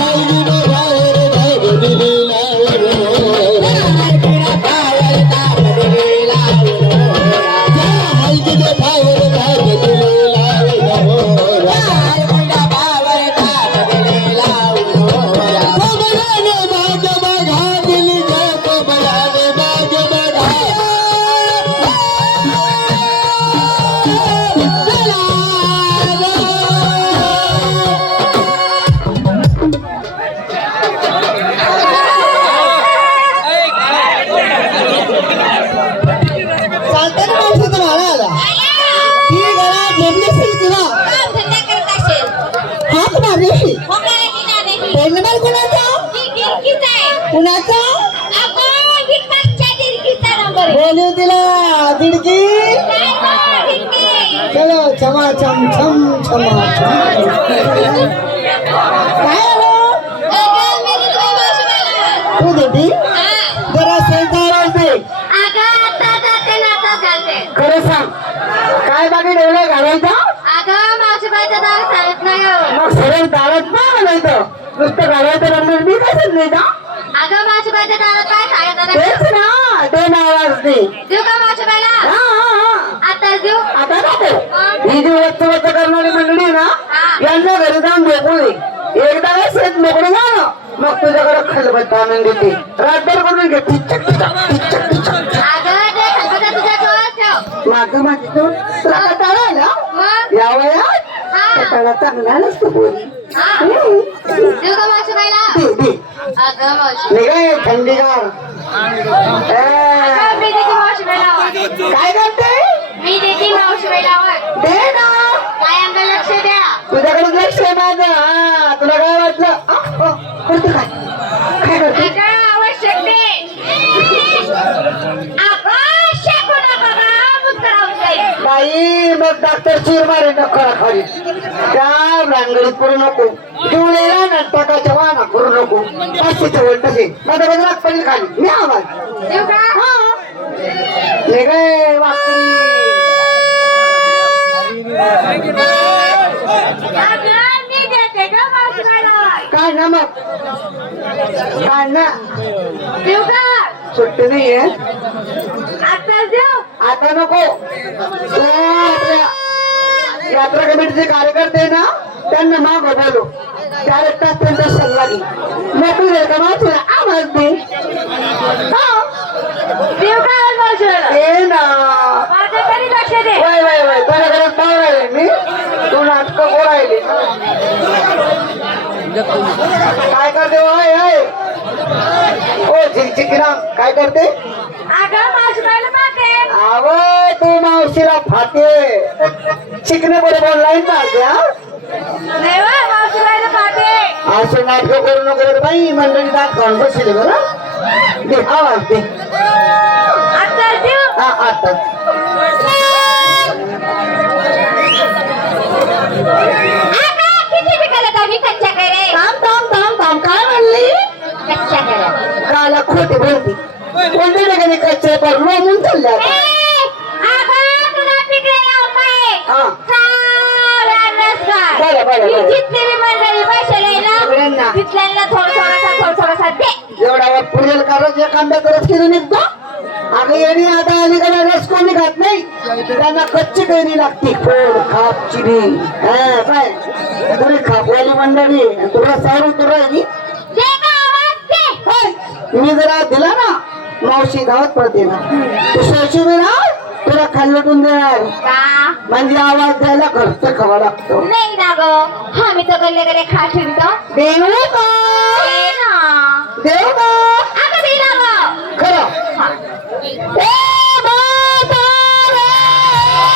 Oh, जरा जमलेशील किंवा हात मारलेशील फोन नंबर कोणाचा कुणाचा बोलू दिला दिडकी चलो छमा छम छम छमा छम ना. खरं सांग. काय बाकी एवढं घालायचं? अगं, सांगत नाही गं. मग सरळ दारात नाही घालायचं नुसतं घालायचं नंतर मी काय समजायचं अगं, मावशीबाईच्या दारात काय सांगत नाही. तेच. ना ते नावाज दे देऊ का मावशीबाईला? हा हा हा. आता देऊ? आता नको ही जी वच्च वच्च करणारी मंडळी आहे ना यांच्या घरी जाऊन दे एकदा काय शेत मोकळं झालं मग तुझ्याकडे खलबत्ता आणून देते. रातभर करून घे. टिचक टिचक टिचक टिचक अगं, ते खलबत्ता तुझ्या जवळ ठेव. माझं तू तुला कटाळा मग? या वयात. कटाळा चांगला नसतो हा. अगं, मावशी. निघाय थंडीगार अगं. काय करते मी देते मावशीबाईला आवाज. दे ना काय अंग लक्ष द्या तुझ्याकडे लक्ष आहे माझं हा तुला काय वाटलं आ, आ, करते काय काय करते अगं आवश्यक ते अगं शेकू नका गं, मुतखडा होऊन जाईल. मग डॉक्टर चिर मारे नका खाली. त्या रांगडीत पडू नको. जुळलेला नाटकाच्या वाना करू नको. पाचशेच्या वर तसे माझ्या बदलात पडेल खाली. मी आवाज. काय वाकडी. ना मग? काय ना? देऊ का? सुट्टी नाहीये. आत्ताच देऊ? आता नको. यात्रा कमिटीचे कार्यकर्ते ना त्यांना माग बोलू. त्या रस्त्यात त्यांचा सल्ला घे. मोकळी दे का तुला आवाज दे. हा. ना. माझं. वय वय वय. राहिले मी. तू नाटक राहिले काय करते वय ओ झिकझिकिरा काय करते अगं, मावशीबाईला मागे. आव तू मावशीला फाते शिकणे बरोबर लाईन मारते नाही होय, मावशीबाईला मागे. असं नाटक करू नको बाई मंडळी दात खाऊन बसले बरं. दे आवाज दे? हा आता. थांब थांब थांब थांब. काय म्हणली. काला खोटे बोलते. कोणते ठिकाणी कच्चे पर रोमून चालले आता ए, अगं, तुला पिकलेला उपाय. हा सारा नमस्कार. बरं, बरं, ही बरं. जितली मंडळी सगळ्यांना. ना, तिथल्यांना थोडं थोडासा थोडं थोडासा दे. एवढा पुढील कारण एखाद्या रस केली निघतो अगं येणे आता अलीकडे रस कोणी खात नाही त्यांना कच्ची कैरी लागते खाप हा काय तरी खापवाली मंडळी तुला सारून तू राहिली दे का आवाज दे. होय. मी जरा दिला ना मावशी गावात पडते ना तू शशी ना तुला खाल्लटून देणार? म्हणजे आवाज द्यायला खर्च खावा लागतो. नाही ना गं. आम्ही तर गल्ले गल्ले खात फिरतो देऊ देऊ गं.